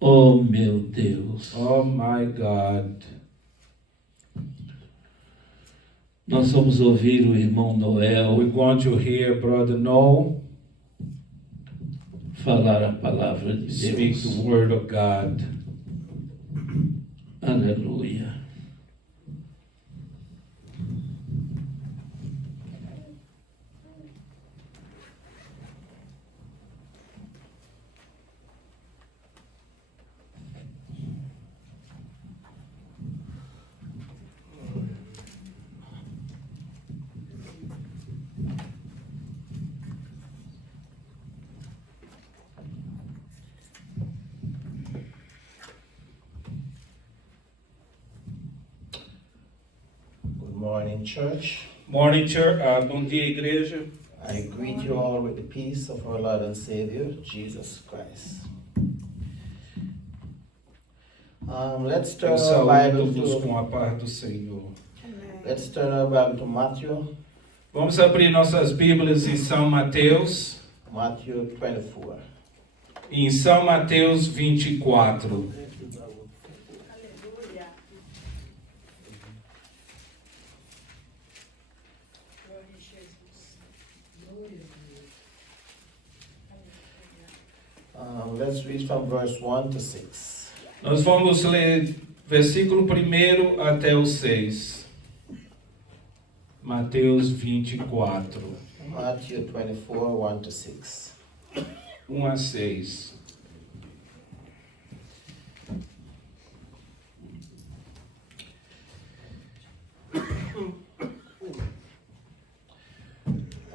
Oh, meu Deus. Oh my God. Nós vamos ouvir o irmão Noel We're going to hear Brother Noel falar a palavra de speak Deus. the word of God. Aleluia. Good morning, church. Morning, church. Bom dia, igreja. I greet you all with the peace of our Lord and Savior, Jesus Christ. Let's turn Eu our Bible saúdo-vos to com a paz do Senhor. let's turn our Bible to Matthew, Vamos abrir nossas Bíblias em São Mateus. Matthew 24. Em São Mateus 24. Aleluia. Glória a Jesus. Let's read from verse 1 to 6. Nós vamos ler versículo 1 até o 6. Mateus 24, Matthew 24, 1 to 6. 1 a 6.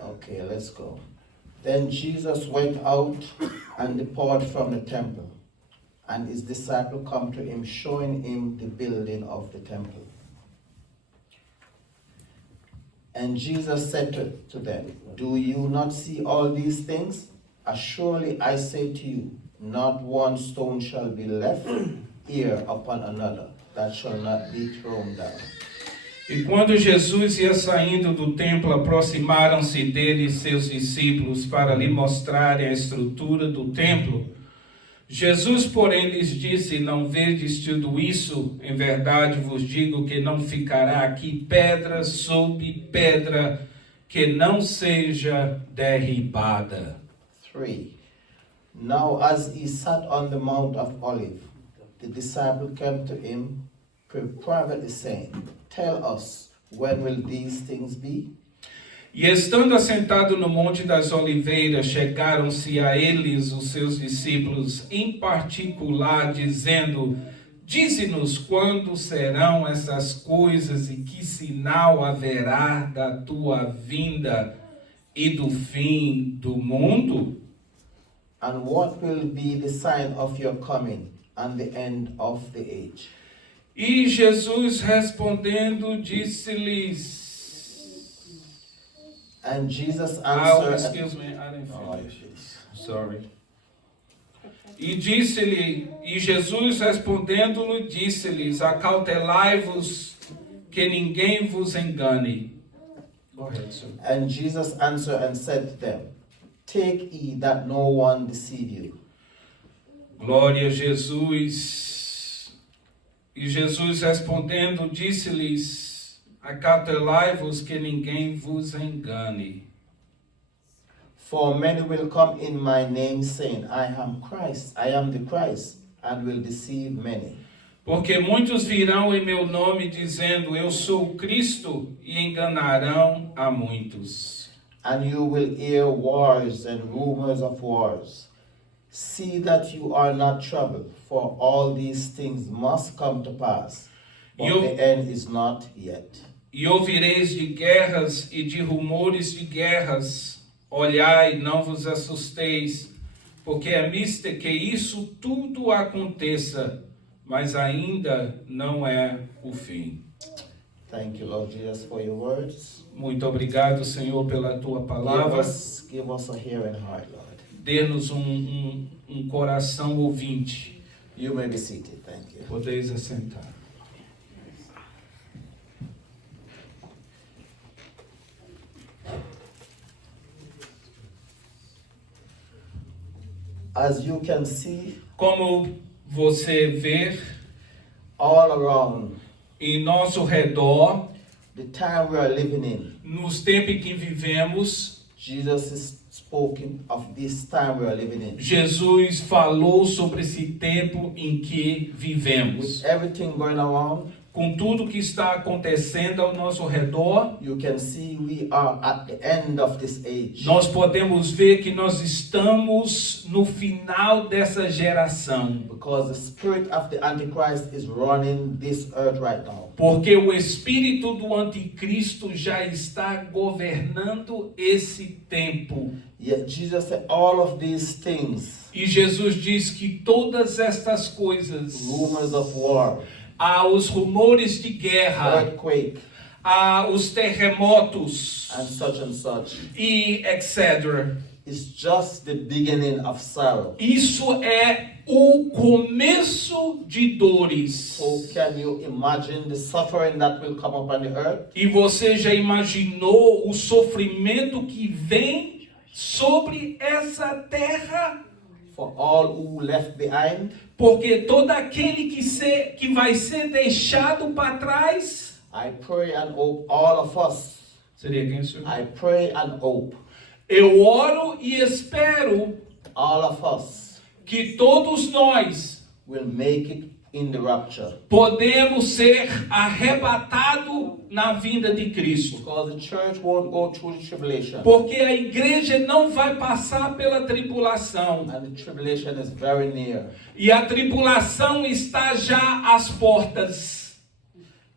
Okay, let's go. Then Jesus went out and departed from the temple, and his disciples come to him, showing him the building of the temple. And Jesus said to them, Do you not see all these things? Surely I say to you, not one stone shall be left here upon another, that shall not be thrown down. E quando Jesus ia saindo do templo, aproximaram-se dele seus discípulos para lhe mostrarem a estrutura do templo. Jesus, porém, lhes disse: Não vedes tudo isso? Em verdade vos digo que não ficará aqui pedra sobre pedra que não seja derribada. 3. Now as he sat on the Mount of Olives, the disciple came to him privately, saying, Tell us, when will these things be? E estando assentado no Monte das Oliveiras, chegaram-se a eles os seus discípulos em particular, dizendo: Dize-nos quando serão essas coisas e que sinal haverá da tua vinda e do fim do mundo? And what will be the sign of your coming and the end of the age? E Jesus respondendo disse-lhes... And Jesus answered, excuse me, I didn't Oh, finish. please. Sorry. E disse-lhe, e Jesus respondendo-lhe, disse-lhes: Acautelai-vos que ninguém vos engane. Go ahead, sir. And Jesus answered and said to them, Take heed that no one deceive you. Glória a Jesus. E Jesus respondendo, disse-lhes: Acautelai-vos que ninguém vos engane. For many will come in my name, saying, I am the Christ, and will deceive many. Porque muitos virão em meu nome dizendo: Eu sou o Cristo, e enganarão a muitos. And you will hear wars and rumors of wars. See that you are not troubled, for all these things must come to pass, but the end is not yet. E ouvireis de guerras e de rumores de guerras. Olhai, não vos assusteis, porque é mister que isso tudo aconteça, mas ainda não é o fim. Thank you, Lord Jesus, for your words. Muito obrigado, Senhor, pela tua palavra. Give us a hearing heart, Lord. Dê-nos um coração ouvinte. You may be seated. Thank you. Podeis assentar. As you can see, Como você ver all around em nosso redor, the time we are living in. nos tempos em que vivemos, Jesus is spoken of this time we are living in. Jesus falou sobre esse tempo em que vivemos. With everything going around, Com tudo que está acontecendo ao nosso redor, you can see we are at the end of this age. nós podemos ver que nós estamos no final dessa geração. Because the spirit of the Antichrist is running this earth right now. Porque o espírito do anticristo já está governando esse tempo. Yet Jesus said all of these things, E Jesus diz que todas estas coisas, rumors of war, há os rumores de guerra, earthquake, há os terremotos and such, e etc. is just the beginning of sorrow. Isso é o começo de dores. So can you imagine the suffering that will come upon the earth? E você já imaginou o sofrimento que vem sobre essa terra? For all who left behind, Porque todo aquele que vai ser deixado para trás, I pray and hope all of us, seria quem, senhor? I pray and hope Eu oro e espero all of us que todos nós will make it in the rapture. podemos ser arrebatados na vinda de Cristo. Because the church won't go through the tribulation. Porque a igreja não vai passar pela tribulação. And the tribulation is very near. E a tribulação está já às portas.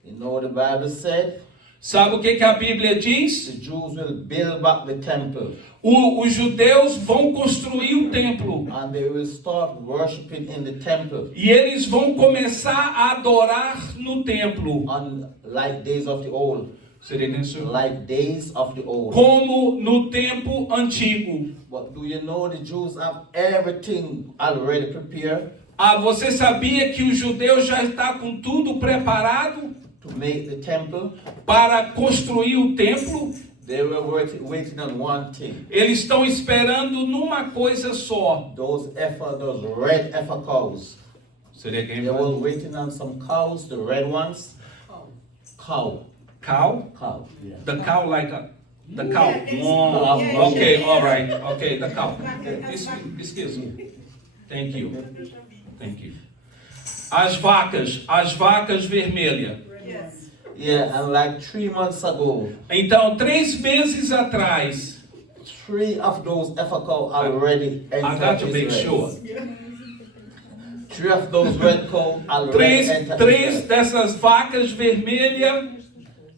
You know, the Bible said Sabe o que a Bíblia diz? the Jews will build back the temple Os judeus vão construir o templo. and they will start worshiping in the temple E eles vão começar a adorar no templo. on like days of the old. Seria quem, senhor? Like days of the old. Como no tempo antigo. But do you know the Jews have everything already prepared Você sabia que os judeus já estão com tudo preparado to make the temple? para construir o templo? They were waiting on one thing. Eles estão esperando numa coisa só. Those red heifer cows. Seria quem? They were waiting on some cows, the red ones. Cow. Cow? Cow. Yeah. The cow like the cow. Yeah, it's- Oh, yeah, okay, yeah. all right. Okay, the cow. Excuse me. Thank you. Thank you. As vacas vermelhas. Yes. Yeah, and like 3 months ago, Então, 3 meses atrás, 3 of those heifer cows already I got entered to make Israel. sure. 3 of those red cows already entered Três Israel. dessas vacas vermelhas,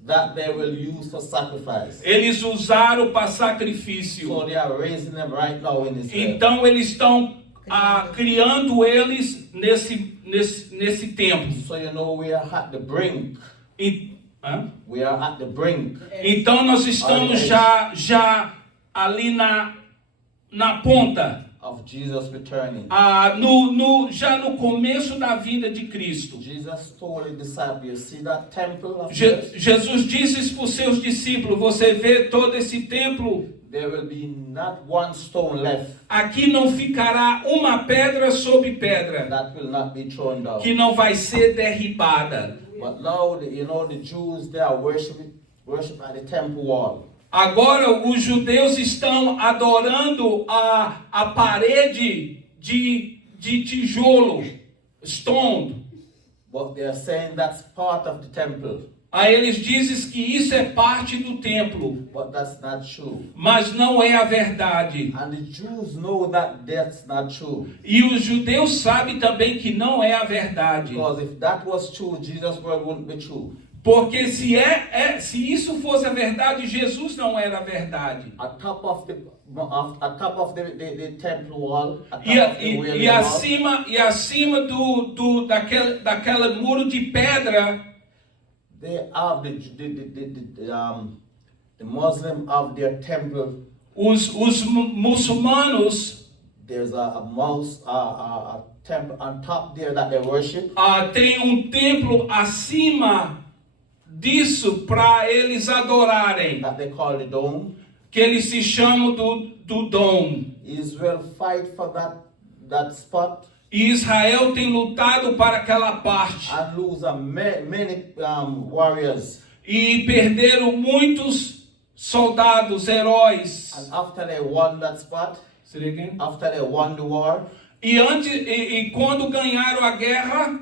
That they will use for sacrifice. eles usaram para sacrifício. So they are raising them right now in Israel. Então, eles estão criando eles nesse tempo. So you know we are at the brink. Hã? We are at the brink Então, nós estamos já ali na ponta. of Jesus returning. Já no começo da vida de Cristo. Jesus told the disciples, you see that temple of Jesus disse para os seus discípulos, você vê todo esse templo? There will be not one stone left Aqui não ficará uma pedra sobre pedra, that will not be thrown down. que não vai ser derribada. But now, the Jews, they are worship at the temple wall. Agora os judeus estão adorando a parede de tijolo, stone. But they are saying that's part of the temple. Aí eles dizem que isso é parte do templo, But that's not true. mas não é a verdade. And the Jews know that that's not true. E os judeus sabem também que não é a verdade. Because if that was true, Jesus' word wouldn't be true. Porque se isso fosse a verdade, Jesus não era a verdade. At top of the temple wall, at top E, of the wailing wall, acima daquela muro de pedra, they have the Muslim of their temple. os muçulmanos There's a temple on top there that they worship. têm templo acima disso para eles adorarem, That they call the dome. que eles se chamam do dom. Israel fight for that spot. E Israel tem lutado para aquela parte. and lose many warriors. E perderam muitos soldados, heróis. And after they won that spot, Say it again. after they won the war, E quando ganharam a guerra,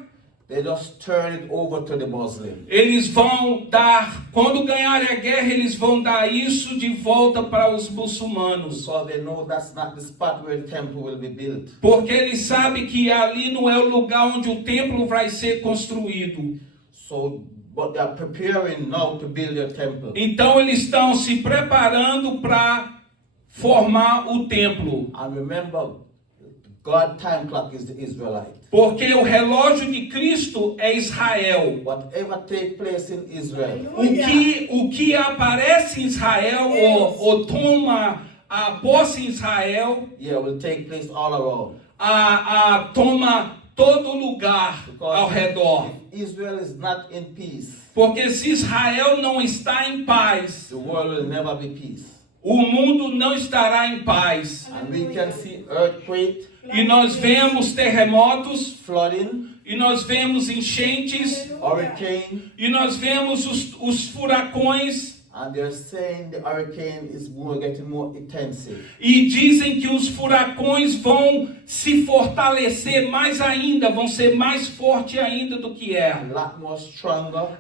they just turn it over to the Muslim. eles vão dar, quando ganharem a guerra, eles vão dar isso de volta para os muçulmanos. Because they know that's not the spot where the temple will be built. Porque eles sabem que ali não é o lugar onde o templo vai ser construído. So, but they are preparing now to build their temple. Então eles estão se preparando para formar o templo. And remember, God's time clock is the Israelite. Porque o relógio de Cristo é Israel. Whatever take place in Israel, O que aparece em Israel ou toma a posse em Israel, will take place all around. toma todo lugar ao redor. If Israel is not in peace, Porque se Israel não está em paz, the world will never be peace. o mundo não estará em paz. And we can see earthquake, E nós vemos terremotos, flooding, e nós vemos enchentes, hurricane, e nós vemos os furacões. and they're saying the hurricane is getting more intensive. E dizem que os furacões vão se fortalecer mais ainda, vão ser mais forte ainda do que é. A lot more stronger,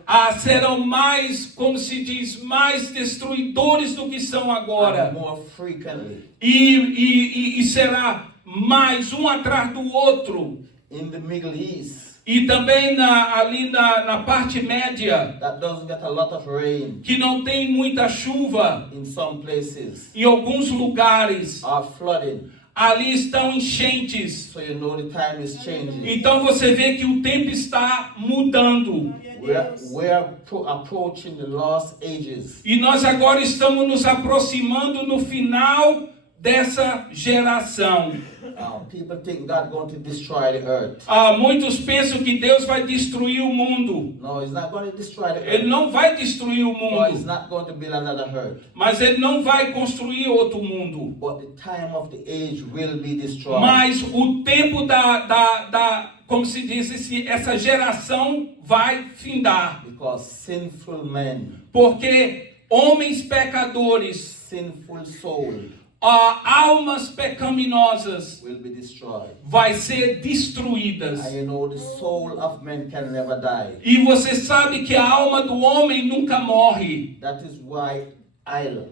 Serão mais, como se diz, mais destruidores do que são agora. and more frequently. E será mais um atrás do outro. In the Middle East, E também ali na parte média, that doesn't get a lot of rain que não tem muita chuva, in some places, em alguns lugares, are flooding. ali estão enchentes. So you know the time is changing. Então você vê que o tempo está mudando. We're approaching the last ages. E nós agora estamos nos aproximando no final dessa geração. People think God's going to destroy the earth. Muitos pensam que Deus vai destruir o mundo. No, He's not going to destroy the Ele earth. não vai destruir o No, He's mundo. not going to build another earth. Mas Ele não vai construir outro mundo. But the time of the age will be destroyed. Mas o tempo como se diz, essa geração vai findar. Because sinful men, Porque homens pecadores, sinful soul almas pecaminosas, will be destroyed. vai ser destruídas. And you know the soul of man can never die. E você sabe que a alma do homem nunca morre. That is why hell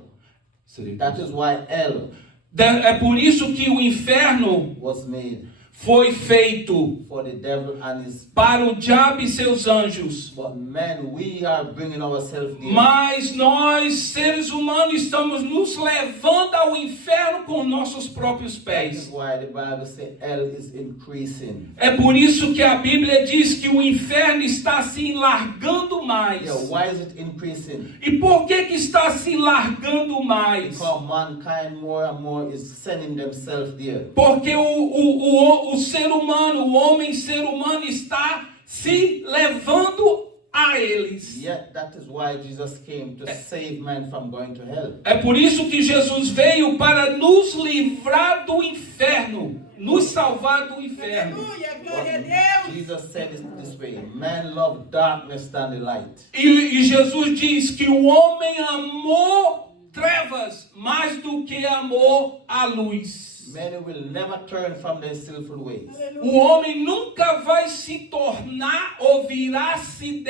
É por isso que o inferno was made foi feito for the devil and his. para o diabo e seus anjos. But men, we are bringing ourselves there. Mas nós, seres humanos, estamos nos levando ao inferno com nossos próprios That is pés. why the Bible says hell is increasing. É por isso que a Bíblia diz que o inferno está se largando mais. Yeah, why is it increasing? E por que está se largando mais? Because mankind more and more is sending themselves there. Porque o ser humano, o homem ser humano está se levando a eles. Yet that is why Jesus came to save man from going to hell. É por isso que Jesus veio para nos livrar do inferno, nos salvar do inferno. Aleluia, glória a Deus. Jesus said it this way: man love darkness than the light. E Jesus diz que o homem amou trevas mais do que amou a luz. Many will never turn from their sinful ways. O homem nunca vai se tornar ou virar-se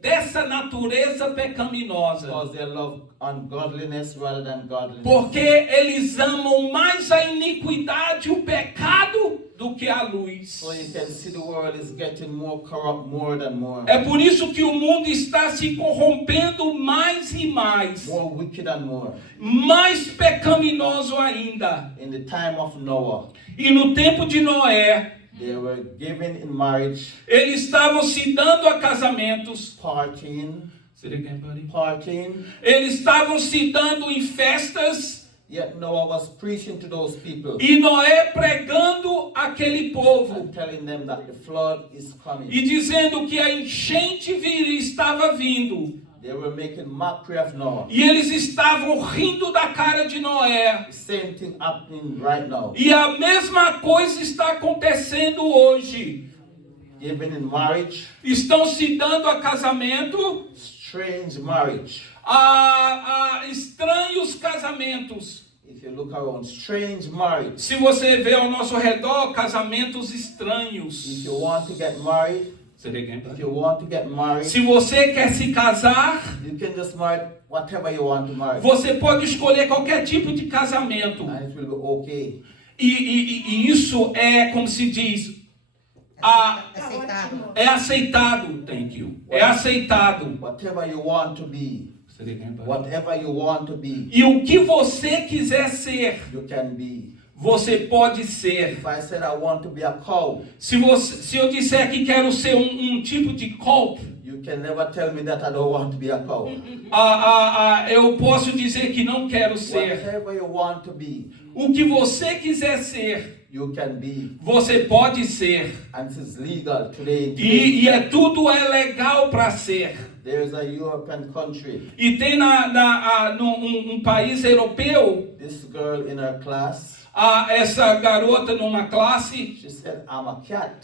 dessa natureza pecaminosa. Because they love ungodliness rather than godliness. Porque eles amam mais a iniquidade, o pecado, do que a luz. So you can see the world is getting more corrupt more than more. É por isso que o mundo está se corrompendo mais e mais. More wicked and more. Mais pecaminoso ainda. In the time of Noah, E no tempo de Noé, they were given in marriage, eles estavam se dando a casamentos. partying. Eles estavam se dando em festas. Yet Noah was preaching to those people E Noé pregando aquele povo. and telling them that the flood is coming. E dizendo que a enchente estava vindo. They were making mockery of Noah. E eles estavam rindo da cara de Noé. The same thing happening right now. E a mesma coisa está acontecendo hoje. Even in marriage, Estão se dando a casamento, strange marriage. a estranhos casamentos. If you look around, strange marriage. Se você vê ao nosso redor, casamentos estranhos. If you want to get married, if you want to get married, Se você quer se casar, you can just marry whatever you want to marry. você pode escolher qualquer tipo de casamento. And it will be okay. E isso é, como se diz, Aceitado. é aceitado. Thank you. É aceitado. Whatever you want to be, whatever you want to be, E o que você quiser ser, you can be. você pode ser. If I said I want to be a cow, Se eu disser que quero ser um tipo de colt, you can never tell me that I don't want to be a cow. eu posso dizer que não quero ser. Whatever you want to be, O que você quiser ser, you can be. você pode ser. And it is legal today. E tudo é legal para ser. There's a European country. E tem num país europeu, This girl in her class, essa garota numa classe, she said, I'm a cat.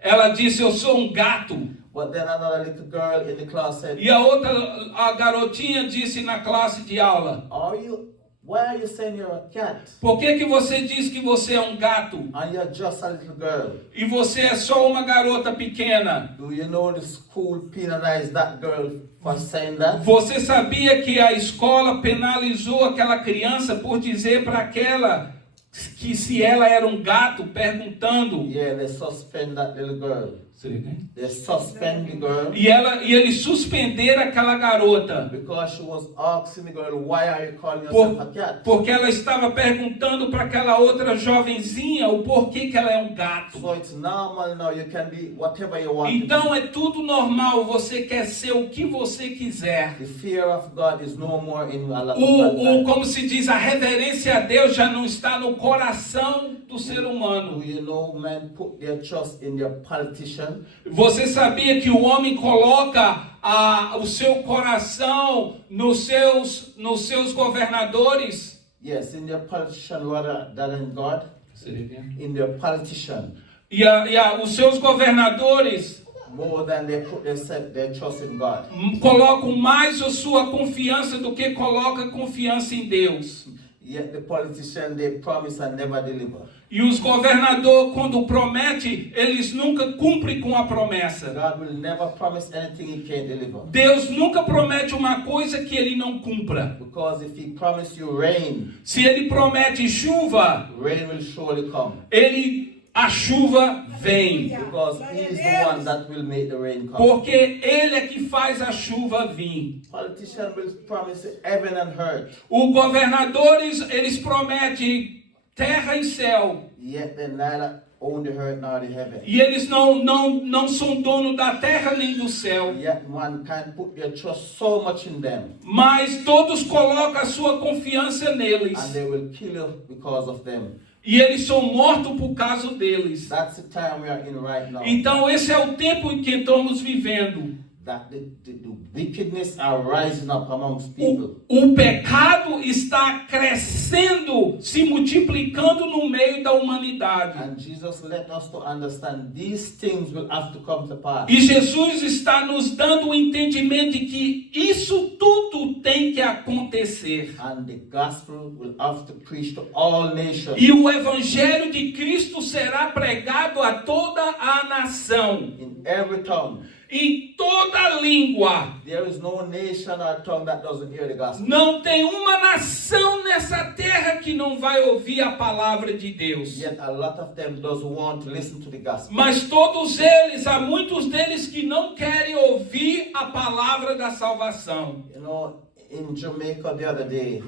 ela disse, eu sou um gato. But then another little girl in the class said, E a garotinha disse na classe de aula, why are you saying you're a cat? por que você diz que você é um gato? And you're just a little girl. E você é só uma garota pequena? Do you know the school penalized that girl for saying that? Você sabia que a escola penalizou aquela criança por dizer para aquela que se ela era um gato, perguntando? Yeah, they suspend that little girl. They suspend the girl E eles suspenderam aquela garota because she was asking the girl, why are you calling yourself a cat? porque ela estava perguntando para aquela outra jovenzinha o porquê que ela é um gato. So it's normal now, you can be whatever you want Então to é tudo normal, você quer ser o que você quiser. be. The fear of God is no more in a lot of man's life. Como se diz, a reverência a Deus já não está no coração do ser humano. Do you know men put their trust in their politician? Você sabia que o homem coloca o seu coração nos seus governadores? Yes, in their politician rather than in God. In their politician. E os seus governadores More than they put their trust in God. colocam mais a sua confiança do que coloca confiança em Deus. Yet the politician, they promise and never deliver. E os governadores, quando prometem, eles nunca cumprem com a promessa. God will never promise anything he can't deliver. Deus nunca promete uma coisa que ele não cumpra. Because if he promised you rain, Se ele promete chuva, rain will surely come. a chuva vem. Because he is the one that will make the rain come. Porque ele é que faz a chuva vir. Politician will promise heaven and earth. Os governadores, eles prometem terra e céu. Yet they neither own the earth nor the heaven. E eles não são dono da terra nem do céu. Yet one can put their trust so much in them. Mas todos colocam a sua confiança neles. And they will kill you because of them. E eles são mortos por causa deles. That's the time we are in right now. Então esse é o tempo em que estamos vivendo. That the wickedness are rising up amongst people. O pecado está crescendo, se multiplicando no meio da humanidade. And Jesus let us to understand these things will have to come to pass. E Jesus está nos dando o entendimento de que isso tudo tem que acontecer. And the gospel will have to preach to all nations. E o evangelho de Cristo será pregado a toda a nação. In every tongue. Em toda língua. There is no nation or tongue that doesn't hear the gospel. Não tem uma nação nessa terra que não vai ouvir a palavra de Deus. Yet a lot of them doesn't want to listen to the gospel. Mas todos eles, há muitos deles que não querem ouvir a palavra da salvação. You know, in Jamaica the other day,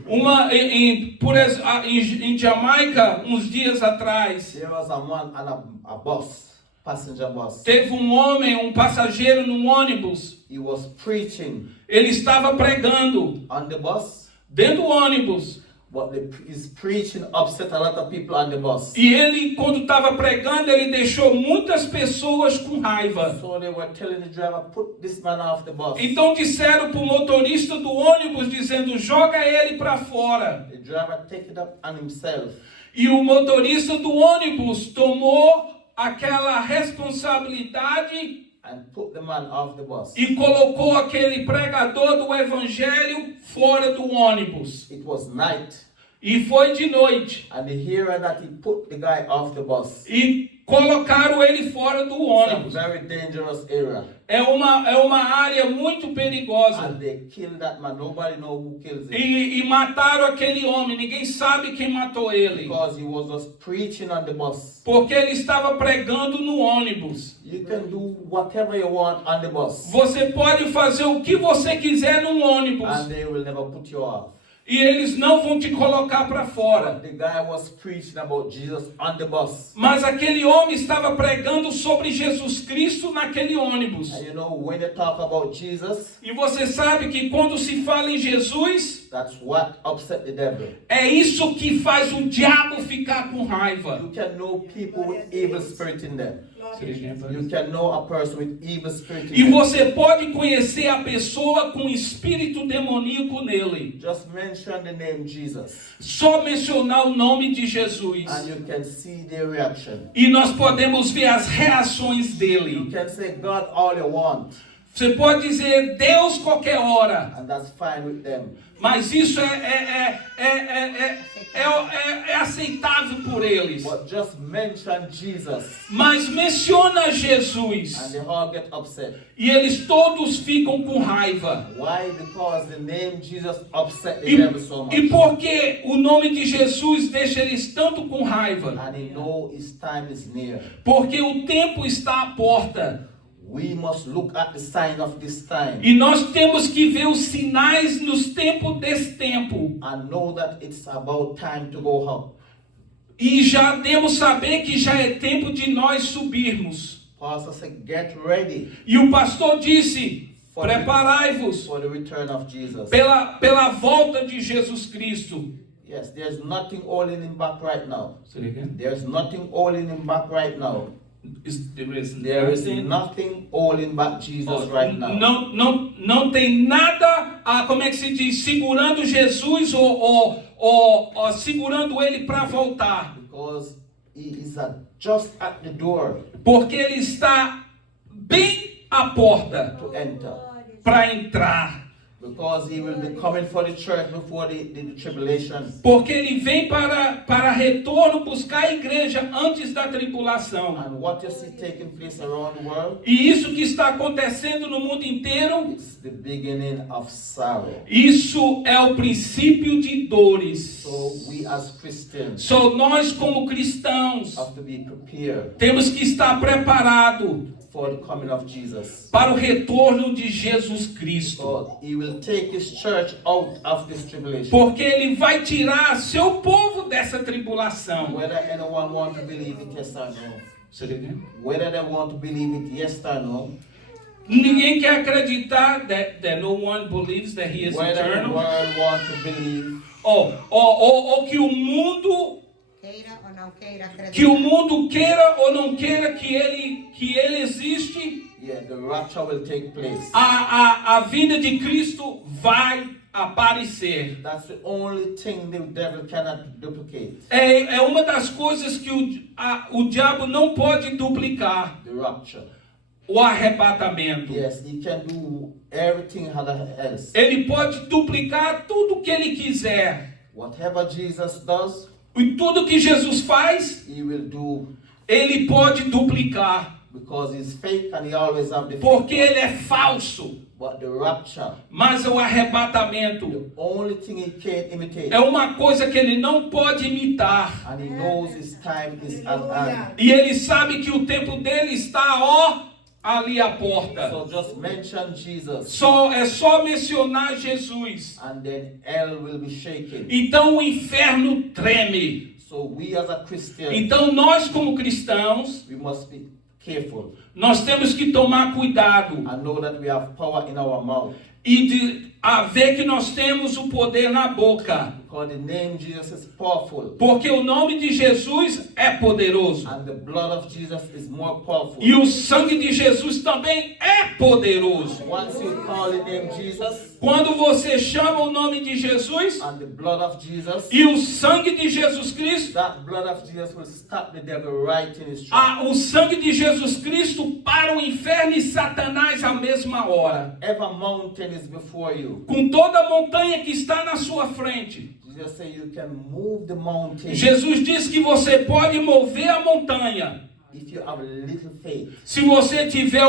Em Jamaica, uns dias atrás, there was a man on a bus, passenger bus. teve um homem, um passageiro num ônibus. He was preaching Ele estava pregando on the bus, dentro do ônibus. But his preaching upset a lot of people on the bus. E ele, quando estava pregando, ele deixou muitas pessoas com raiva. So they were telling the driver, put this man off the bus. Então disseram para o motorista do ônibus, dizendo, joga ele para fora. The driver take it up on himself. E o motorista do ônibus tomou aquela responsabilidade And put the man off the bus. e colocou aquele pregador do evangelho fora do ônibus. It was night. E foi de noite. And the hearer that he put the guy off the bus. E colocaram ele fora do It's a ônibus. very dangerous area. É uma área muito perigosa. And they killed that man. Nobody know who kills him. E mataram aquele homem. Ninguém sabe quem matou ele. Because he was just preaching on the bus. Porque ele estava pregando no ônibus. You can do whatever you want on the bus. Você pode fazer o que você quiser num ônibus. And they will never put you off. E eles não vão te colocar para fora. The guy was preaching about Jesus on the bus. Mas aquele homem estava pregando sobre Jesus Cristo naquele ônibus. And you know, when you talk about Jesus, E você sabe que quando se fala em Jesus, that's what upset the devil. é isso que faz o diabo ficar com raiva. You can know people with evil spirit in them. You can know a person with evil spirit E in them. você pode conhecer a pessoa com espírito demoníaco nele. Just mention the name Jesus. Só mencionar o nome de Jesus. And you can see their reaction. E nós podemos ver as reações You dele. can say God all you want. Você pode dizer Deus qualquer hora. And that's fine with them. Mas isso é aceitável por eles. But just mention Jesus. Mas menciona Jesus. And they all get upset. E eles todos ficam com raiva. Why? Because the name Jesus upset the devil so much. E porque o nome de Jesus deixa eles tanto com raiva? And he know his time is near. Porque o tempo está à porta. We must look at the sign of this time. E nós temos que ver os sinais nos tempos desse tempo. And know that it's about time to go up. E já temos saber que já é tempo de nós subirmos. Pastor said, get ready E o pastor disse, preparai-vos for the return of Jesus. pela volta de Jesus Cristo. Yes, there's nothing holding him back right now. There's nothing holding him back right now. There is nothing holding back Jesus right now. Não tem nada, como é que se diz, segurando Jesus ou segurando ele para voltar. Because he is just at the door Porque ele está bem à porta to enter. para entrar. Because he will be coming for the church before the tribulation. Porque ele vem para retorno buscar a igreja antes da tribulação. And what you see taking place around the world, E isso que está acontecendo no mundo inteiro, it's the beginning of sorrow. isso é o princípio de dores. So we as Christians Só nós como cristãos have to be prepared temos que estar preparados for the coming of Jesus. para o retorno de Jesus Cristo. So he will take his church out of this tribulation. Porque ele vai tirar seu povo dessa tribulação. Whether anyone want to believe it, yes or no. Whether they want to believe it, yes or no. Ninguém quer acreditar that no one believes that he is Whether the eternal. world want to believe, Ou que o mundo Queira ou não queira acreditar. que o mundo queira ou não queira que ele existe, yeah, the rapture will take place. a vinda de Cristo vai aparecer. That's the only thing the devil cannot duplicate. É uma das coisas que o diabo não pode duplicar. The rapture. O arrebatamento. Yes, he can do everything else. Ele pode duplicar tudo o que ele quiser. Whatever Jesus does, E tudo que Jesus faz, he will do ele pode duplicar. because he's fake and he always have the Porque fake. ele é falso. But the rapture, Mas o arrebatamento the only thing he can't imitate. é uma coisa que ele não pode imitar. And he knows his time is at hand. E ele sabe que o tempo dele está, ali à porta. So just mention Jesus, É só mencionar Jesus. and then hell will be shaken. Então o inferno treme. So we as a Christian, Então nós como cristãos, we must be careful nós temos que tomar cuidado and know that we have power in our mouth. e ver que nós temos o poder na boca. Because the name Jesus is powerful. Porque o nome de Jesus é poderoso. And the blood of Jesus is more powerful. E o sangue de Jesus também é poderoso. Once you call the name Jesus Quando você chama o nome de Jesus and the blood of Jesus, e o sangue de Jesus Cristo, that blood of Jesus will stop the devil right in his tracks. o sangue de Jesus Cristo para o inferno e Satanás à mesma hora. Whatever mountain is before you, Com toda a montanha que está na sua frente. Jesus say you can move the mountain Jesus diz que você pode mover a montanha if you have little faith. se você tiver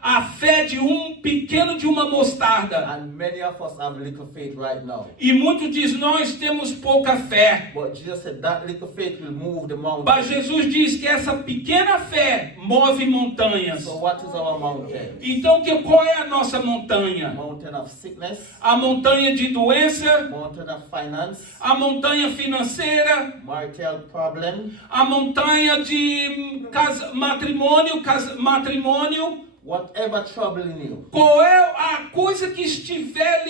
a fé de pequeno de uma mostarda. And many of us have little faith right now. E muitos de nós temos pouca fé. But Jesus said that little faith will move the mountain. Mas Jesus diz que essa pequena fé move montanhas. So what is our mountain? Então, qual é a nossa montanha? Mountain of sickness, A montanha de doença, mountain of finance, a montanha financeira, marital problem, a montanha de matrimônio. whatever troubling you. Qual é a coisa que estiver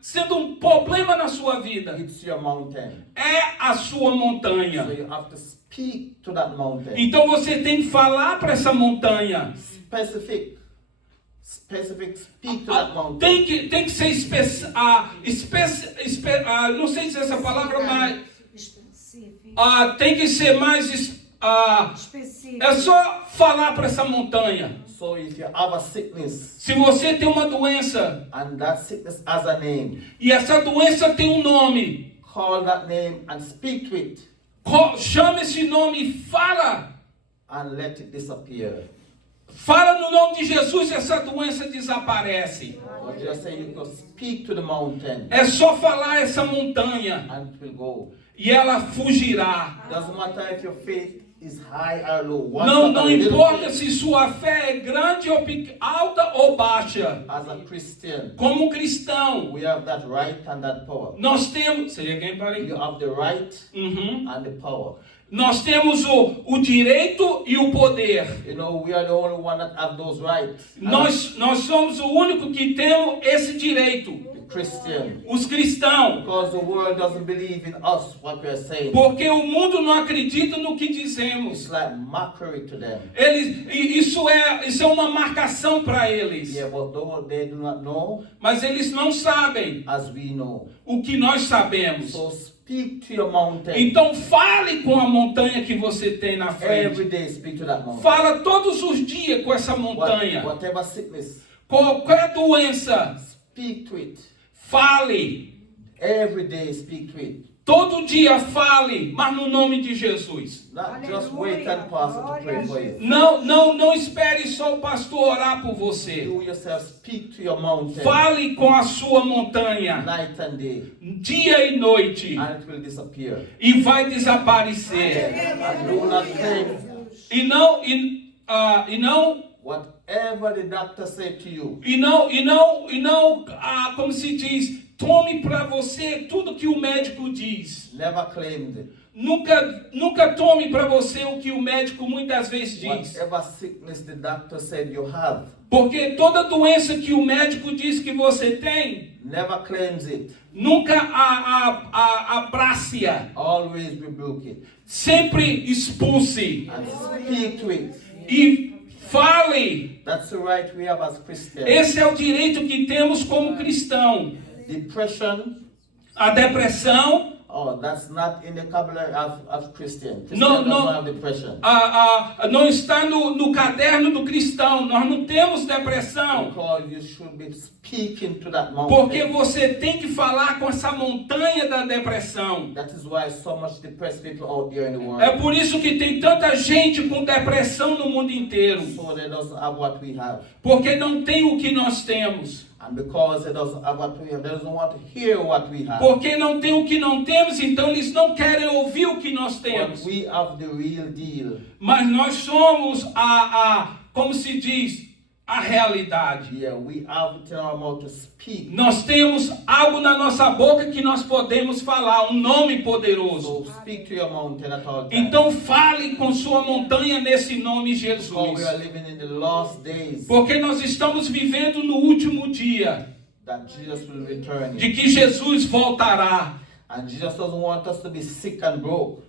sendo um problema na sua vida? It's your mountain. É a sua So montanha. you have to speak to that mountain. Então você tem que falar para essa montanha. Specific, speak to that mountain. Tem que ser não sei se essa palavra, mas Específico. tem que ser mais Específico. é só falar para essa montanha. So if you have a sickness Se você tem uma doença and that sickness has a name, e essa doença tem um nome, call that name and speak to it chama esse nome e fala. and let it disappear. Fala no nome de Jesus e essa doença desaparece. But just say you can speak to the mountain É só falar essa montanha and it will go. e ela fugirá. Doesn't matter if your faith is high or low. Once Não, you have não a little importa faith se sua fé é grande ou alta ou baixa. as a Christian, Como cristão, we have that right and that power. nós temos. Say again, buddy. You have the right Uhum. and the power. Nós temos o direito e o poder. You know, we are the only one that have those rights. Nós somos o único que temos esse direito. The Christian. Os cristãos. Because the world doesn't believe in us, what we are saying. Porque o mundo não acredita no que dizemos. It's like mockery to them. Isso é uma marcação para eles. Yeah, but though they do not know, Mas eles não sabem as we know. o que nós sabemos. So speak to your mountain. Então fale com a montanha que você tem na Every frente. day speak to that mountain. Fala todos os dias com essa montanha. Whatever sickness, Qualquer doença, speak to it. fale. Every day speak to it. Todo dia fale, mas no nome de Jesus. Not just wait and pastor to pray for you. Não espere só o pastor orar por você. You yourself speak to your mountain Fale com a sua montanha, night and day, dia e noite, and it will disappear. e vai desaparecer. And do not claim E não, whatever the doctor said to you. como se diz, tome para você tudo que o médico diz. Never claimed it. Nunca tome para você o que o médico muitas vezes diz. Whatever sickness the doctor said you have, Porque toda doença que o médico diz que você tem, never claims it. nunca abrace-a. Always rebuke it Sempre expulse. and speak to it. E fale. That's the right we have as Christians. Esse é o direito que temos como cristão. Depression, A depressão that's not in the vocabulary of Christian. Christian No, doesn't no. have depression. não está no caderno do cristão. Nós não temos depressão. Because you should be speaking to that Porque mountain. você tem que falar com essa montanha da depressão. That is why so much depressed people out there in the world. É por isso que tem tanta gente com depressão no mundo inteiro. So they doesn't have what we have. Porque não tem o que nós temos. And because they doesn't have what we have, they doesn't want to hear what we have. Porque não tem o que não temos, então eles não querem ouvir o que nós But temos. we have the real deal. Mas nós somos como se diz, a realidade. Yeah, we have it in our mouth to speak. Nós temos algo na nossa boca que nós podemos falar, um nome poderoso. So speak to your mountain at all times. Então fale com sua montanha nesse nome Because we Jesus. are living in the last days. Porque nós estamos vivendo no último dia. that Jesus will return. de que Jesus voltará. And Jesus doesn't want us to be sick and broke.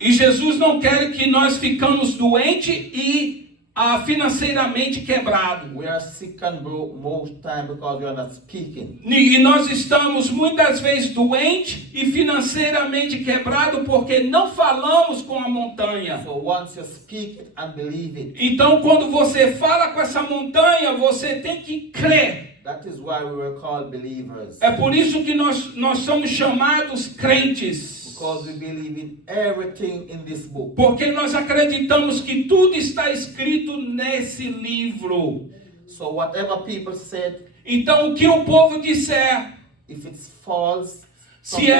E Jesus não quer que nós ficamos doentes e financeiramente quebrados. We are sick and broke most time because we are not speaking. E nós estamos muitas vezes doentes e financeiramente quebrados porque não falamos com a montanha. So once you speak it and believe it, Então, quando você fala com essa montanha, você tem que crer. that is why we were called believers. É por isso que nós somos chamados crentes. Because we believe in everything in this book. Porque nós acreditamos que tudo está escrito nesse livro. So whatever people said, Então, o que o povo disser, if it's false, se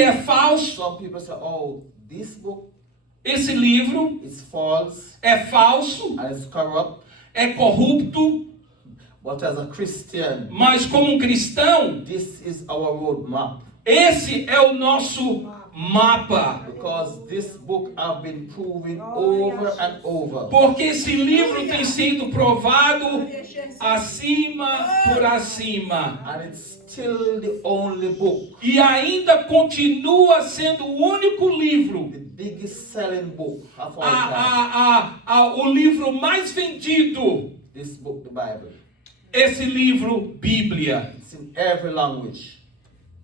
é falso, some people say, oh, this book esse livro is false é falso, and it's corrupt. é corrupto, But as a Christian, mas como um cristão, this is our roadmap. esse é o nosso mapa. Because this book have been proven over and over. Porque esse livro tem sido provado acima por acima. And it's still the only book, E ainda continua sendo o único livro, the biggest selling book of all time. o livro mais vendido. This book, the Bible. Esse livro, Bíblia. It's in every language.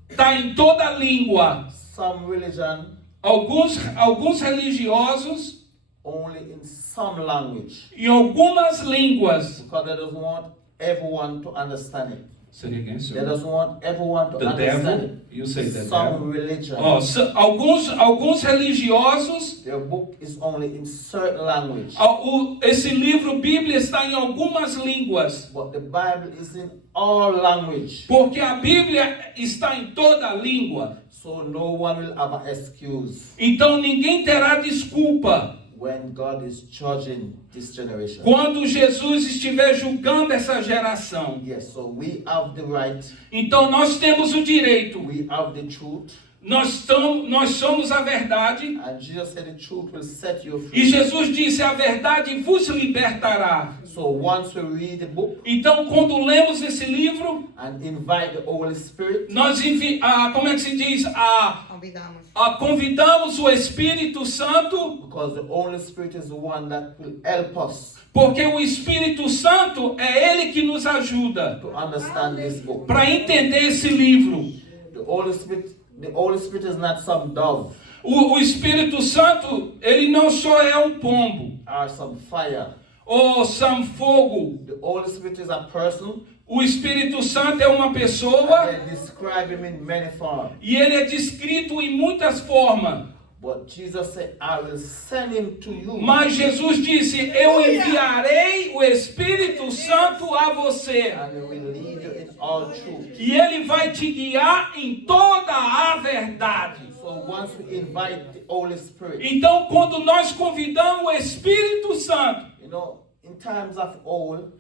Está em toda língua. Some religion Alguns religiosos, only in some language. em algumas línguas. Because they don't want everyone to understand it. Say it again, They don't want everyone to The understand devil? it. You say the Some devil. religion, Alguns religiosos, their book is only in certain language. esse livro Bíblia está em algumas línguas. But the Bible is in all language. Porque a Bíblia está em toda a língua. So no one will have an excuse Então ninguém terá desculpa when God is judging this generation. quando Jesus estiver julgando essa geração. Yes, so we have the right, Então nós temos o direito. we have the truth, Nós somos a verdade. and Jesus said the truth will set you E free. Jesus disse: a verdade vos libertará. So once we read the book Então, quando lemos esse livro, and invite the Holy Spirit, nós como é que se diz? Convidamos. Convidamos o Espírito Santo, because the Holy Spirit is the one that will help us porque o Espírito Santo é ele que nos ajuda to understand this book. para entender esse livro. The Holy Spirit is not some dove O Espírito Santo, ele não só é um pombo or some fire. ou some fogo. The Holy Spirit is a person, O Espírito Santo é uma pessoa and they describe him in many forms. e ele é descrito em muitas formas. But Jesus said, I will send him to you. Mas Jesus disse: eu enviarei o Espírito Santo a você. And he will lead you in all truth. E ele vai te guiar em toda a verdade. So once we invite the Holy Spirit, Então, quando nós convidamos o Espírito Santo, you know, in times of old,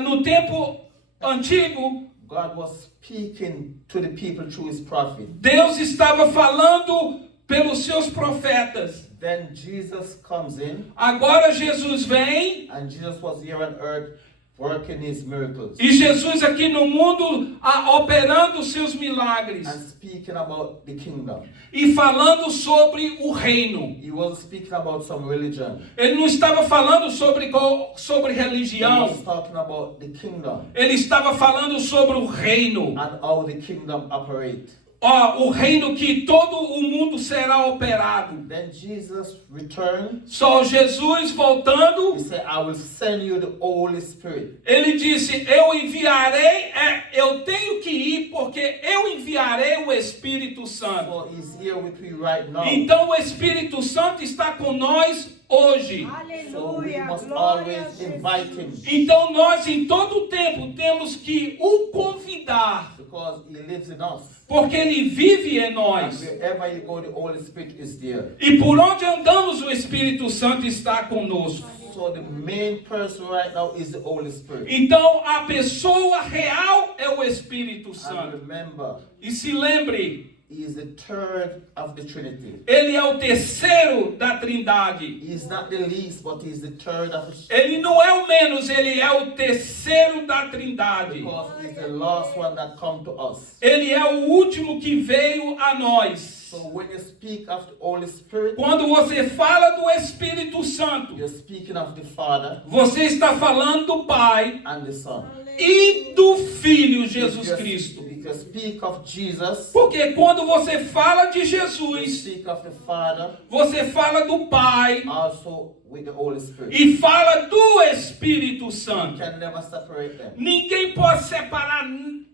no tempo antigo, God was speaking to the people through his prophet. Deus estava falando pelos seus profetas. Then Jesus comes in, Agora Jesus vem, and Jesus was here on earth working his miracles e Jesus aqui no mundo operando seus milagres and speaking about the kingdom. e falando sobre o reino. He wasn't speaking about some religion. Ele não estava falando sobre He religião. was talking about the kingdom Ele estava falando sobre o reino. and how the kingdom operates. O reino que todo o mundo será operado. Then Jesus returned. Só Jesus voltando, He said, I will send you the Holy Spirit. ele disse: eu enviarei, eu tenho que ir porque eu enviarei o Espírito Santo. So he's here with me right now. Então o Espírito Santo está com nós hoje. So we Aleluia. must Glória a always invite him Jesus. Então nós em todo o tempo temos que o convidar, because he lives in us. porque ele vive em And nós. wherever you go, the Holy Spirit is there. E por onde andamos o Espírito Santo está conosco. So the main person right now is the Holy Spirit. Então a pessoa real é o Espírito And Santo. remember, E se lembre, he is the third of the Trinity. ele é o terceiro da Trindade. He is not the least, but he is the third of the Ele não é o menos ele é o terceiro da Trindade. Because he's the last one that come to us. Ele é o último que veio a nós. So when you speak of the Holy Spirit, Quando você fala do Espírito Santo, you're speaking of the Father você está falando do Pai and the Son. e do Filho Jesus If Cristo. you speak of Jesus, Porque quando você fala de you Jesus, speak of the Father, você fala do Pai also with the Holy Spirit. e fala do Espírito You Santo. can never separate them. Ninguém pode separar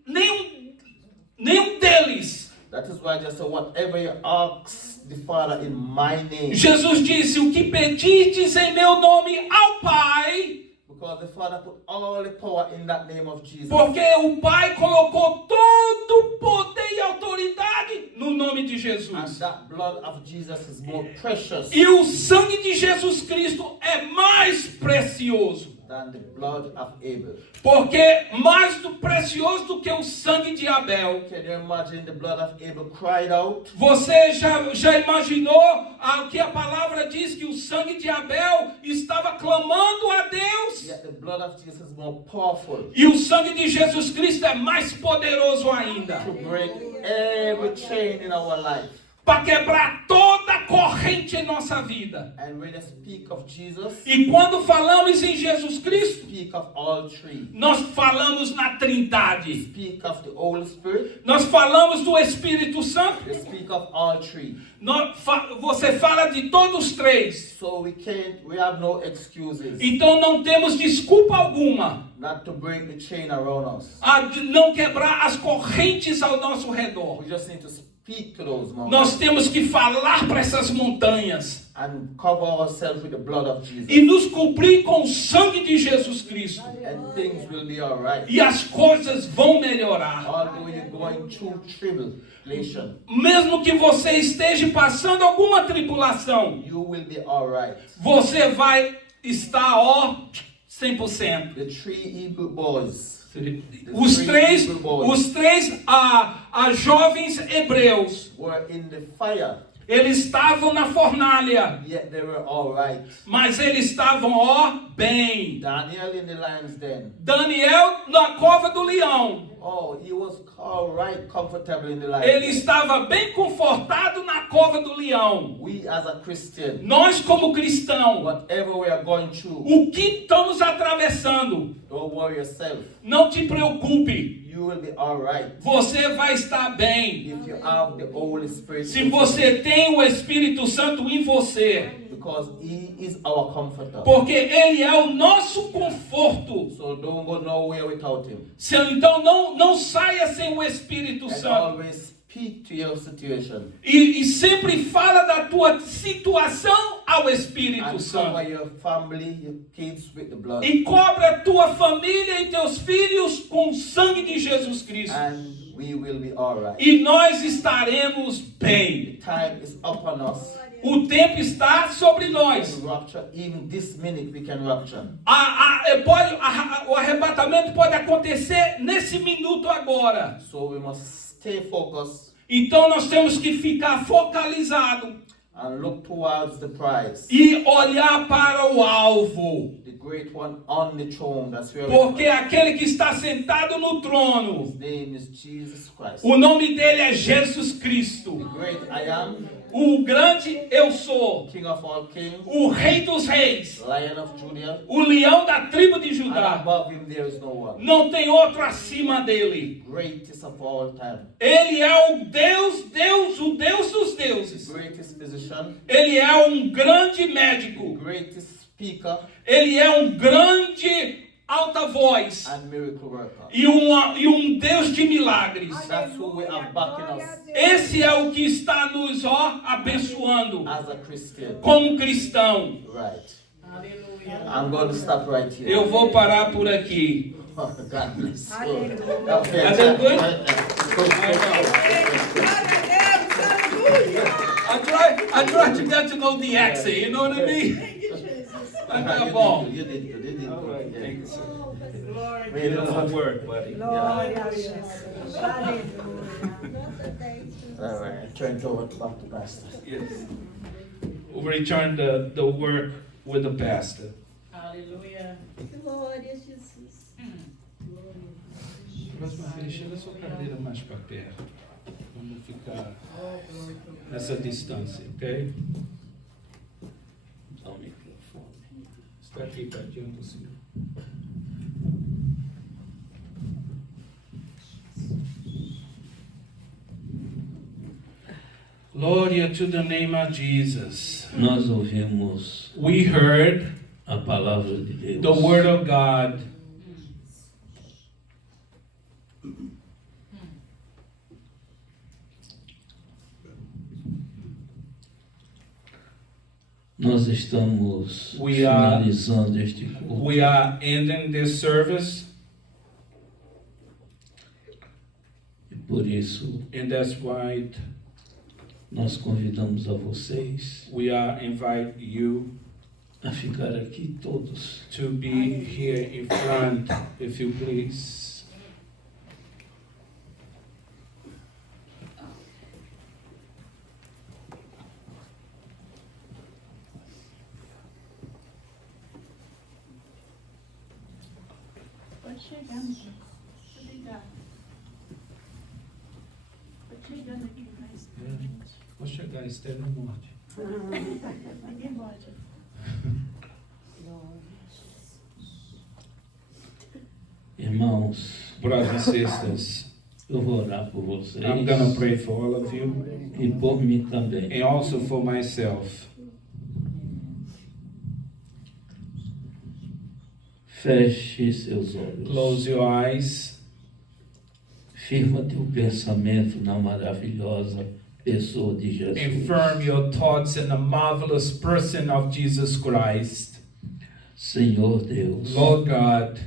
nenhum deles. That is why just say, whatever you ask the Father in my name, Jesus disse: o que pedirdes em meu nome ao Pai, because the Father put all the power in that name of Jesus. porque o Pai colocou todo o poder e autoridade no nome de And Jesus. that blood of Jesus is more precious E o sangue de Jesus Cristo é mais precioso. than the blood of Abel. Porque mais precioso do que o sangue de Abel. Can you imagine the blood of Abel cried out? Você já imaginou o que a palavra diz, que o sangue de Abel estava clamando a Deus? Yet the blood of Jesus is more powerful E o sangue de Jesus Cristo é mais poderoso ainda to break every chain in our life. para quebrar toda a corrente em nossa vida. And when you speak of Jesus, E quando falamos em Jesus Cristo, speak of all three. nós falamos na Trindade. Speak of the Holy Spirit, Nós falamos do Espírito Santo. you speak of all three. Você fala de todos os três. So we have no excuses Então não temos desculpa alguma not to break the chain around us. de não quebrar as correntes ao nosso redor. We just need to speak to those mountains Nós temos que falar para essas montanhas and cover ourselves with the blood of Jesus. e nos cobrir com o sangue de Jesus Cristo. And things will be alright. E as coisas vão melhorar. Although you're going through tribulation, Mesmo que você esteja passando alguma tribulação, you will be alright. você vai estar 100%. The three Hebrew boys, Os três jovens hebreus, were in the fire, eles estavam na fornalha, yet they were alright. mas eles estavam bem. Daniel in the lion's den. Daniel na cova do leão, Oh, he was alright, comfortable in the lion's ele den. estava bem confortado na cova do leão. We as a Christian, Nós como cristãos, whatever we are going through, o que estamos atravessando, don't worry yourself. não te preocupe, You will be alright você vai estar bem. if you have the Holy Spirit. Se você tem o Espírito Santo em você, Because he is our comforter. porque ele é o nosso conforto. So don't go nowhere without him. Então não saia sem o Espírito And Santo. always speak to your situation. E sempre fala da tua situação ao Espírito And Santo. cover your family, your kids with the blood. E cobre a tua família e teus filhos com o sangue de Jesus Cristo. And we will be alright. E nós estaremos bem. The time is upon us. O tempo está sobre nós. To rapture, even this minute we can rapture. O arrebatamento pode acontecer nesse minuto agora. So we must stay focused Então nós temos que ficar focalizado and look towards the prize. e olhar para o alvo. The great one on the throne. That's where Porque we are. aquele que está sentado no trono, His name is Jesus Christ. o nome dele é Jesus Cristo. The great I am, O grande eu sou, King of all kings, o Rei dos Reis, Lion of Judah. o leão da tribo de And Judá. above him there is no one. Não tem outro acima dele. Greatest of all time. Ele é o Deus dos deuses. Greatest physician. Ele é um grande médico. Greatest speaker Ele é um grande alta voz. and miracle worker. E um Deus de milagres. That's who we are backing us Esse é o que está nos abençoando as a Christian. como cristão. Right. I'm going to stop right here. Eu vou parar por aqui. God bless you. Aleluia. Okay, Is that good? I try to get to know the accent, you know what I mean? Tá bom. You did good. You did good. Yeah. Thank you, sir. Made it up. Work, buddy. Glória a Jesus. Aleluia. All right. Turn it over back to Pastor. Yes. We'll return the work with the pastor. Aleluia. Glória a Jesus. Próxima vez, chega a sua cadeira mais para perto. Vamos ficar nessa distância, ok? Dá o microfone. Está aqui pertinho do Senhor. Glória to the name of Jesus. Nós ouvimos We heard a palavra de Deus. the word of God. Nós estamos We are- finalizando este culto. We are ending this service, E por isso, and that's why nós convidamos a vocês we are invite you a ficar aqui todos. to be here in front, if you please. Pode chegar, meu Deus. Obrigada. Pode chegando aqui mais. Vou chegar, Esther não morde. Ninguém pode. Irmãos, Brothers and sisters, eu vou orar por vocês I'm gonna pray for all of you e por mim também. and also for myself. Feche seus olhos. Close your eyes. Firma teu pensamento na maravilhosa pessoa de Jesus. Affirm your thoughts in the marvelous person of Jesus Christ. Senhor Deus, Lord God,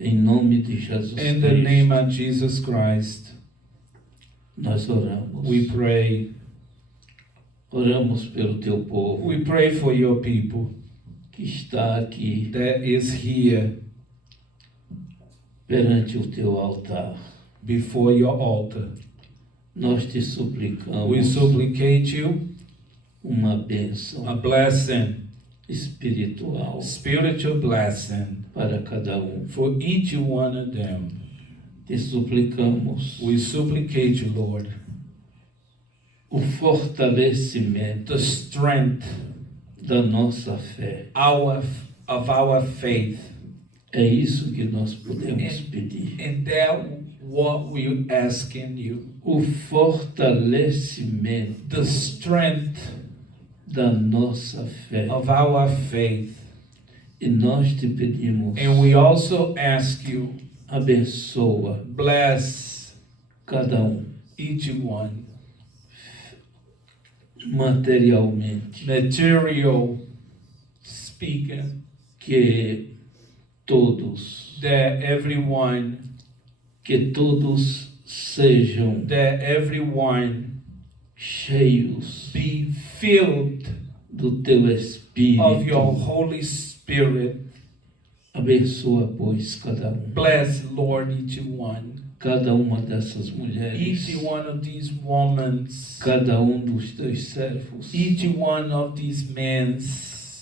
em nome de Jesus in the Cristo, name of Jesus Christ, nós oramos. we pray. Oramos pelo teu povo We pray for your people que está aqui that is here perante o teu altar. before your altar. Nós te suplicamos We supplicate you uma bênção a blessing, espiritual spiritual blessing para cada um. for each one of them. Te suplicamos We supplicate you, Lord, o fortalecimento the strength da nossa fé. of our faith. É isso que nós podemos pedir. And that what we asking you. O fortalecimento The strength da nossa fé. of our faith. E nós te pedimos, And we also ask you, abençoa bless cada um each one materialmente, material speaking, que todos sejam that everyone cheios be filled do teu Espírito. of your Holy Spirit. Abençoa, pois, cada um. Bless, Lord, each one. Cada uma dessas mulheres, Each one of these women, cada dos teus servos, each one of these men,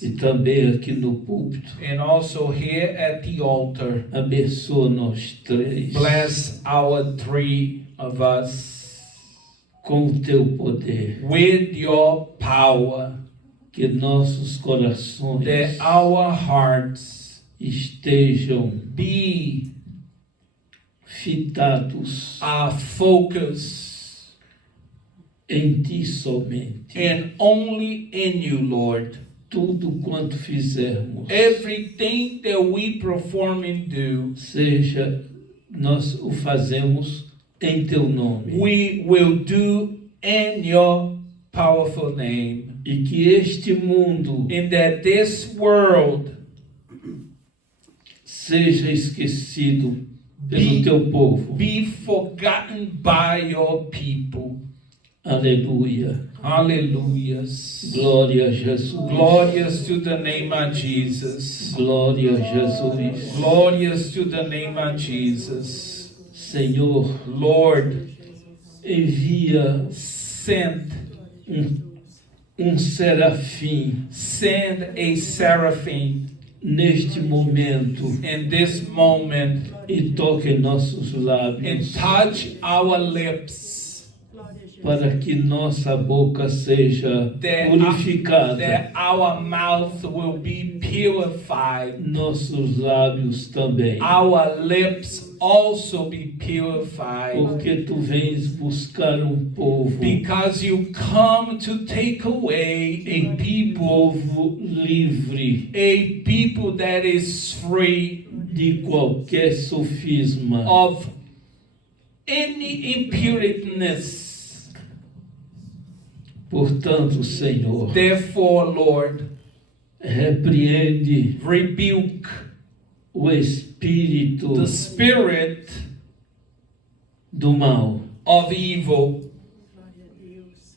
e também aqui no púlpito. and also here at the altar. Abençoa nós três Bless our three of us com o teu poder, with your power, que nossos corações that our hearts estejam be fitados our focus em ti somente. and only in you, Lord. Tudo quanto fizermos, Everything that we perform and do, seja nós o fazemos em teu nome. we will do in your powerful name. E que este mundo And that this world seja esquecido pelo teu povo. be forgotten by your people. Aleluia. Hallelujah. Glória a Jesus. Glorious to the name of Jesus. Glória a Jesus. Glorious to the name of Jesus. Senhor, Lord, envia send serafim send a seraphim neste momento in this moment e toque em nossos and lábios touch our lips, Glória a Jesus. para que nossa boca seja that purificada, our mouth will be purified, nossos lábios também. our lips also be purified, Porque tu vens buscar povo, because you come to take away a people livre a people that is free de qualquer sofisma. of any impureness. Portanto, Senhor, Therefore, Lord, repreende rebuke o espírito the spirit do mal. of evil. Glória a Deus.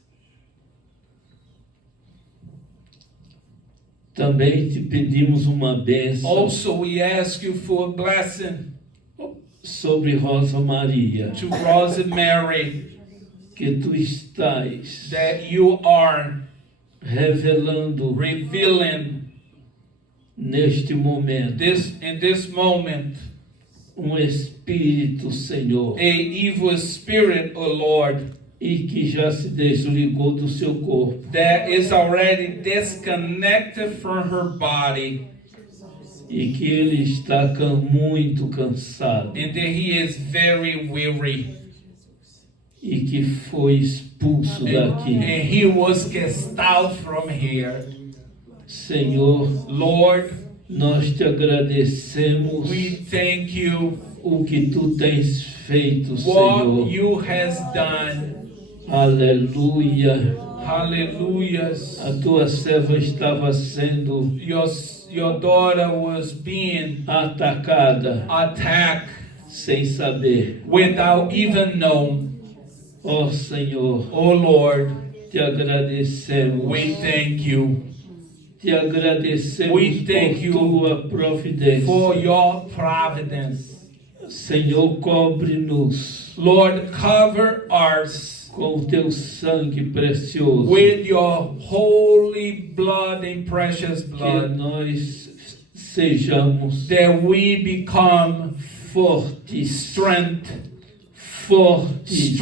Também te pedimos uma bênção Also, we ask you for a blessing sobre Rosa Maria, to Rosemary, que tu estás that you are revelando revealing neste momento in this moment espírito, Senhor, a evil spirit, O Lord, e que já se desligou do seu corpo. that is already disconnected from her body, E que ele está muito cansado and that he is very weary, e que foi expulso daqui. and he was cast out from here. Senhor, Lord, nós te agradecemos we thank you o que tu tens feito, what Senhor. you has done. Aleluia. Hallelujahs. A tua serva estava sendo Your daughter was being atacada attacked sem saber. without even knowing. Ó Senhor, Oh Lord, te agradecemos. we thank you Te agradecemos We thank por you tua providência. for your providence. Senhor, cobre-nos Lord, cover us com o teu sangue precioso. with your holy blood and precious Que blood, nós sejamos that we become fortes, strength, fortes,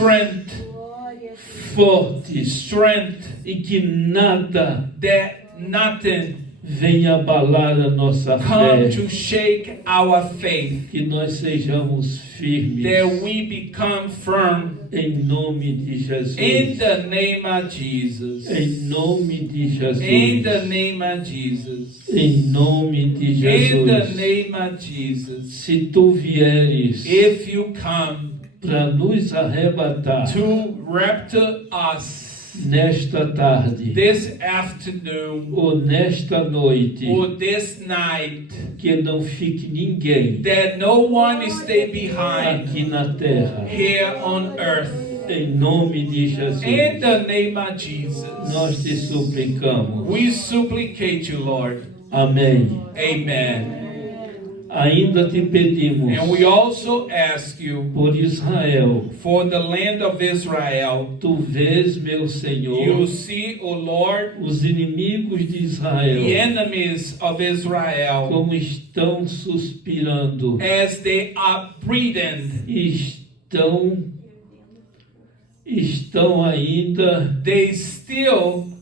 fortes, strength, e que nada that nothing venha abalar a nossa come fé, to shake our faith, que nós sejamos firmes, that we become firm em nome de Jesus. in the name of Jesus. Em nome de Jesus. In the name of Jesus. Em nome de In the Jesus. name of Jesus. Se tu vieres If you come para nos arrebatar to rapture us nesta tarde this afternoon ou nesta noite, or this night, que não fique ninguém that no one stay behind aqui na terra, here on earth. em nome de Jesus. In the name of Jesus. Nós te suplicamos. We supplicate you, Lord. Amém. Amen. Ainda te pedimos And we also ask you por Israel. for the land of Israel. Tu vês, meu You Senhor, see, O Lord, os inimigos de the Israel, enemies of Israel como estão suspirando, as they are breathing. estão ainda They still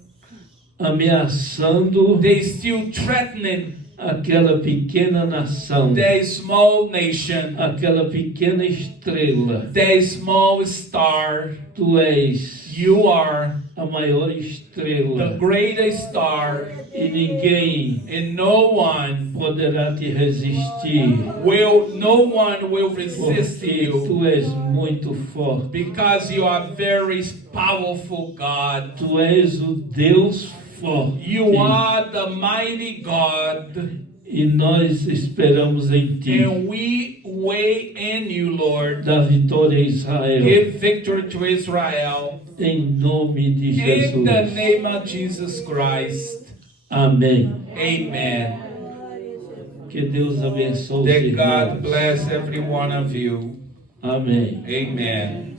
ameaçando threatening aquela pequena nação, their small nation, aquela pequena estrela. their small star. Tu és You are a maior the estrela greatest star, e ninguém and no one poderá te resistir, will resist porque you, tu és muito forte. because you are very powerful God. Tu és o Deus forte. You are the mighty God, E nós esperamos em ti. and we wait in you, Lord. Da vitória a Israel. Give victory to Israel. Em nome de In the Jesus. name of Jesus Christ. Amém. Amen. Que Deus abençoe os That God irmãos. bless every one of you. Amém. Amen.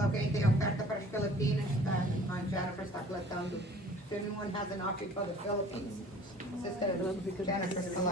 Se alguém tem oferta para as Filipinas, a Jennifer está coletando. If anyone has an offering for the Philippines, Sister Jennifer's collecting.